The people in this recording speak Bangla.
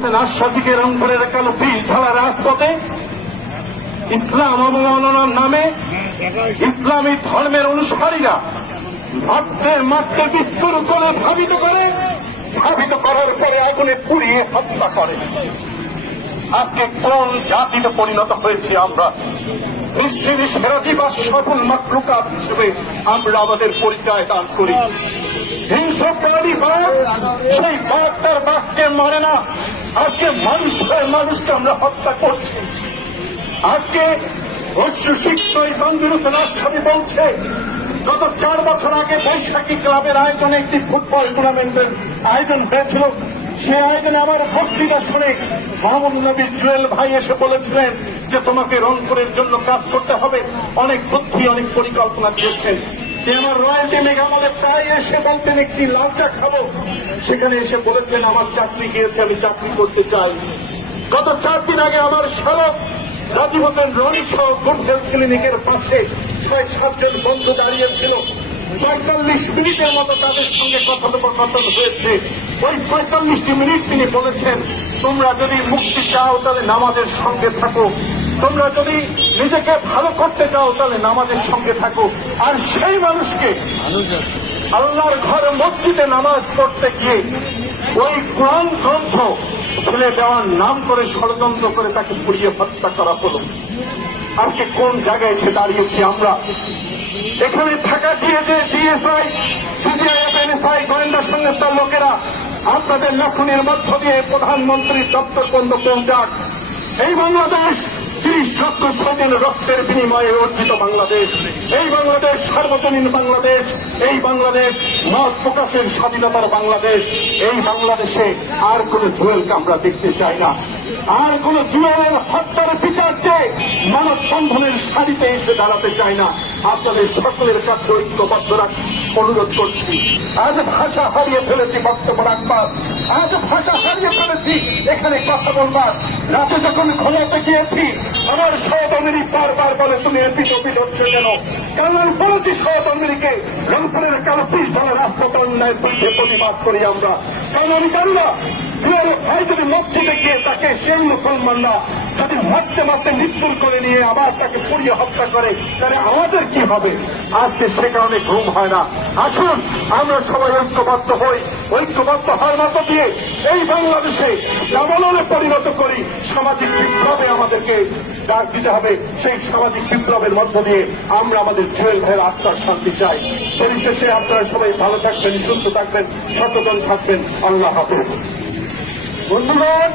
হোসেন আশরাফিকে রংপুরের কালো বিষ ঢালা রাজপথে ইসলাম অবমাননার নামে ইসলামী ধর্মের অনুসারীরা মাত্রে বিস্ফোর করে ধাবিত করার পরে আগুনে পুড়িয়ে হত্যা করে। আজকে কোন জাতিতে পরিণত হয়েছি আমরা? সৃষ্টির সেরা দিবস সফল মাকলুকাত হিসেবে আমরা আমাদের পরিচয় দান করি। হিংস্র প্রাণী বাঘ, সেই বাঘ তার বাঘকে মারে না। আজকে মানুষকে আমরা হত্যা করছি। আজকে উচ্চশিক্ষিত বান্দুর হোসেন আশরাফি বলছে গত 4 বছর আগে বৈশাখী ক্লাবের আয়োজনে একটি ফুটবল টুর্নামেন্টের আয়োজন হয়েছিল। সেই আয়োজনে আমার বক্তৃতা শুনে মোহাম্মদ নবী জুয়েল ভাই এসে বলেছিলেন যে তোমাকে রংপুরের জন্য কাজ করতে হবে। অনেক বুদ্ধি, অনেক পরিকল্পনা দিয়েছেন। আমার রয়্যালটি মেঘ আমাদের প্রায় এসে বলতেন একটি লাল চা খাবো, সেখানে এসে বলেছেন আমার চাকরি গিয়েছে, আমি চাকরি করতে চাই। গত 4 দিন আগে আমার শালক রাজীব হোসেন রনি সহ গুডহেলথ ক্লিনিকের পাশে 6-7 জন বন্ধু দাঁড়িয়েছিল। 45 মিনিটের মতো তাদের সঙ্গে কথোপকথন হয়েছে। ওই 45টি মিনিট তিনি বলেছেন তোমরা যদি মুক্তি চাও তাহলে নামাজের সঙ্গে থাকো, তোমরা যদি নিজেকে ভালো করতে চাও তাহলে নামাজের সঙ্গে থাকো। আর সেই মানুষকে আল্লাহর ঘরে মসজিদে নামাজ পড়তে গিয়ে ওই কোরআন গ্রন্থ ফেলে দেওয়ার নাম করে ষড়যন্ত্র করে তাকে পুড়িয়ে হত্যা করা হল। আজকে কোন জায়গায় এসে দাঁড়িয়েছি আমরা? এখানে থাকা দিয়েছে ডিএসআই, সিবিআই, এনএসআই, গোয়েন্দা সংস্থার লোকেরা আপনাদের লেখনের মধ্য দিয়ে প্রধানমন্ত্রীর দপ্তর পর্যন্ত পৌঁছাক। এই বাংলাদেশ 30-40 রক্তের বিনিময়ে অর্জিত বাংলাদেশ। এই বাংলাদেশ সার্বজনীন বাংলাদেশ। এই বাংলাদেশ মত প্রকাশের স্বাধীনতার বাংলাদেশ। এই বাংলাদেশে আর কোন জুয়েলকে আমরা দেখতে চাই না। আর কোন জুয়েলের হত্যার বিচার চেয়ে মানববন্ধনের সারিতে এসে দাঁড়াতে চাই না। আপনাদের সকলের কাছে ঐক্যবদ্ধ অনুরোধ করছি। আজ ভাষা হারিয়ে ফেলেছি বক্তব্য রাখবার, আজ ভাষা হারিয়ে ফেলেছি এখানে কথা বলবার। রাতে যখন ঘুমাতে গিয়েছি আমার সহকর্মী বারবার বলে তুমি এপিট হচ্ছে কেন? কারণ আমি বলেছি সহকর্মীকে রংপুরের কালো পিস ঢালা রাজপথ অন্যায়ের বিরুদ্ধে প্রতিবাদ করি আমরা। কারণ আমি জানি না জুয়েলের ভাই যদি মসজিদে গিয়ে তাকে সেই মুসলমানরা যদি মারতে মৃত্যুর করে নিয়ে আবার তাকে পুড়িয়ে হত্যা করে তাহলে আমাদের কি হবে? আজকে সে কারণে ঘুম হয় না। আসুন আমরা সবাই ঐক্যবদ্ধ হই। ঐক্যবদ্ধ হওয়ার মতো দিয়ে এই বাংলাদেশে দাবানলে পরিণত করি। সামাজিক বিপ্লবে আমাদেরকে ডাক দিতে হবে। সেই সামাজিক বিপ্লবের মধ্য দিয়ে আমরা আমাদের জুয়েল ভাইয়ের আত্মার শান্তি চাই। পরিশেষে আপনারা সবাই ভালো থাকবেন, সুস্থ থাকবেন, সচেতন থাকবেন। আল্লাহ হাফেজ। বন্ধুগণ,